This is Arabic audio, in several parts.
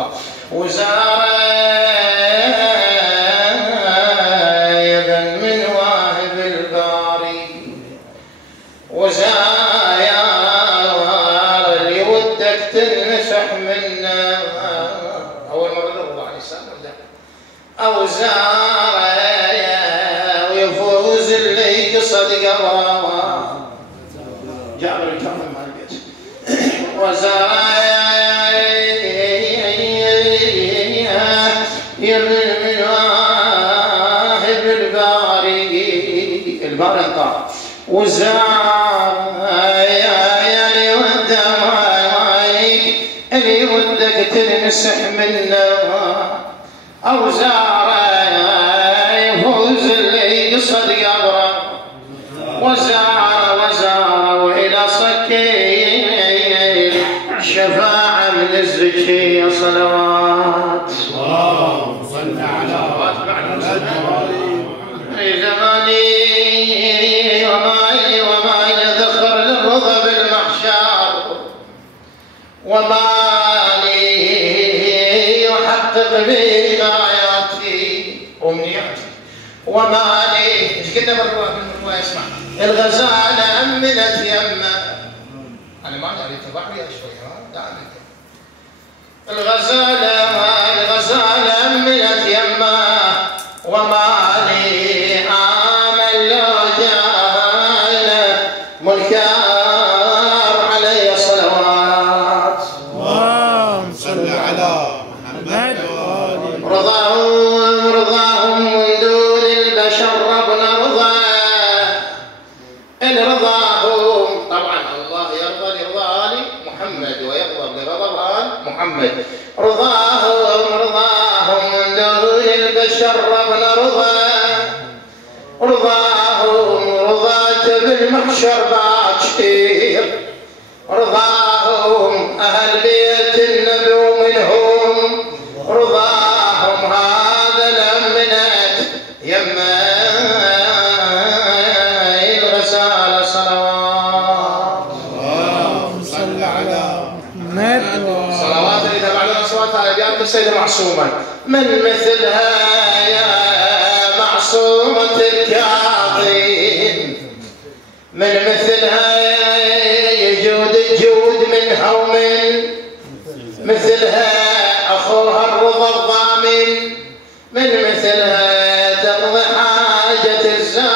الله. وزايد من واهب الباري، وزايا اللي ودك تنفح منه. أول مرة نرضى على لسان ولا أو زايا ويفوز اللي قصد قضاء جابر الكرم مع البيت. وزايا من واهب الباري، الباري انطار. وزايا اللي ودك تنسح منه، أو زار يفوز اللي يصد قبره. وزار وإلى صكين شفاعة من الزكية صلوات. اللهم صل على زماني وما ذخر للرضا بالمحشر، وما لي يحقق بآياتي ومنياتي، وما لي ايش كده بالرواية اسمع. الغزالة أمنت يمه، أنا ما أدري تبعني شوي دائما. الغزالة أمنت يمه، وما لي آمل لو جاء منكر علي صلوات. اللهم صل على محمد. رضاهم من دون البشر ربنا رضا. إن رضاهم طبعا الله يرضى لرضا آل محمد ويغضب لغضب آل محمد. رضاهم من دون البشر ربنا رضاهم رضاك بالمحشر باكر. رضاهم أهل بيت النبي ومنهم رضاهم هذا الأمنت يما الغسالة صلوات. اللهم صل على محمد. صلوات اللي تبعنا أصوات على بيان السيدة معصومة. من مثلها يا معصومة الكاظم، من مثلها يجود الجود منها، ومن مثلها أخوها الرضا الضامن، من مثلها تقضي حاجة الزائر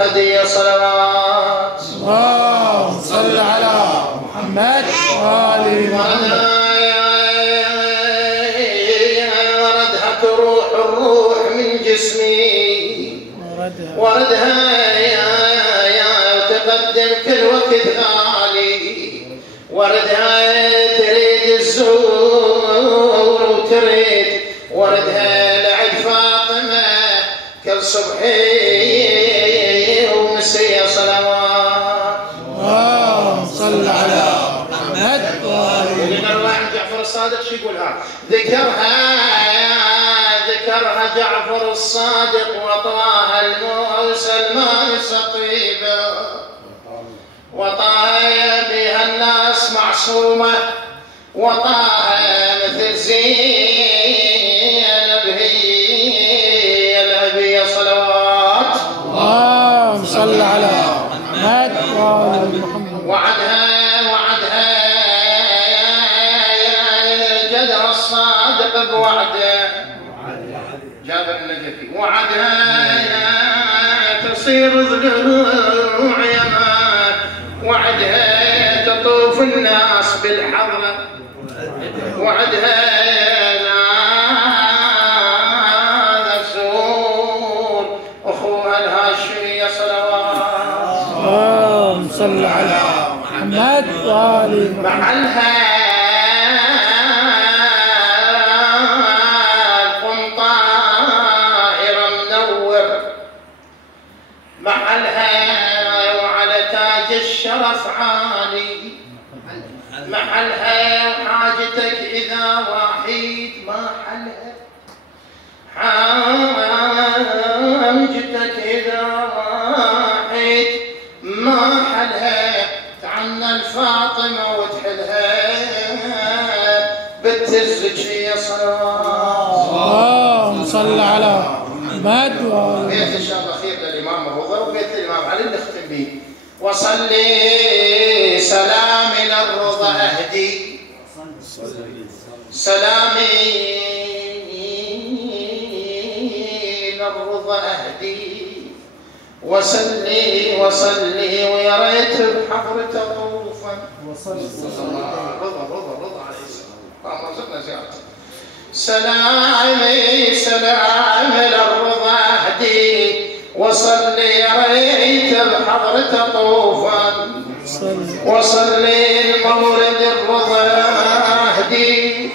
هدية صلوات. اللهم صل على محمد وآل محمد. وردها تروح الروح من جسمي، وردها يا تقدم كل وقت غالي. وردها تريد الزور وتريد، وردها لعد فاطمة كل صبحي ومسية صلوات. اللهم صل على محمد وآل محمد. نروح عن جعفر الصادق شو يقولها؟ ذكرها جعفر الصادق وطاها سلمان سطيبه، وطاها بها الناس معصومة، وطاها مثل زينب هي الأبية صلوات. اللهم صل على محمد وآل محمد. وعدها جدر الصادق بوعده جابر النجفي. وعدها تصير ضلوع يمان، وعدها تطوف الناس بالحضرة، وعدها لا تزور أخوها الهاشمية صلوات. اللهم صل على محمد وآل محمد. محلها الشرف عالي، محلها حاجتك إذا وحيد ما حلها، حاجتك إذا وحيد ما حلها. تعنى الفاطمة وتحلها محمد وآل بيت إن شاء الله خير للإمام الرضا وبيت الإمام علي نختم به. وصلي سلامي للرضا أهدي سلامي للرضا أهدي وصلي ويا ريت بحضرته طوفا رضا عليه السلام اللهم ارزقنا زيارته. سلامي للرضا أهدي وصلي يا ريت بحضرته طوفا وصلي المورد الرضا أهدي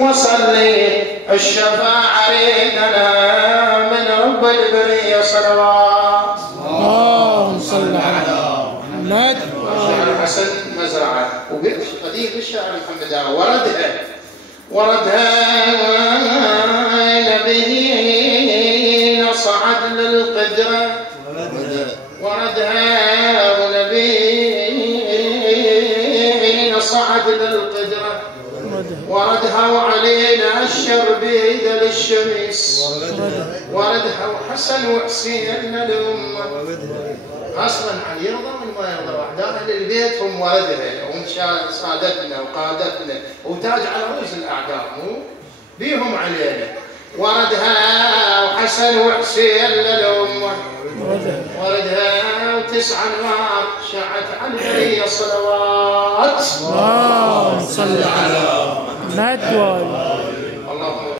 وصلي الشفاعة ريدنا من رب البرية صلوات. اللهم صل على محمد. الشاعر حسن مزرعة وبيت قديم الشاعر محمد وردها نبينا صعد للقدرة وردها ونبينا صعد للقدرة وردها وعلينا الشر بيد للشمس وردها وحسن وحسين الأمة اصلا علي يرضى من ما يرضى وحده اهل البيت هم وردها وهم سادتنا وقادتنا وتاج على رؤوس الاعداء مو بيهم علينا. وردها وحسن وحسين للامه وردها وتسع انوار شعت عن البريه صلوات. اللهم صل على محمد وآل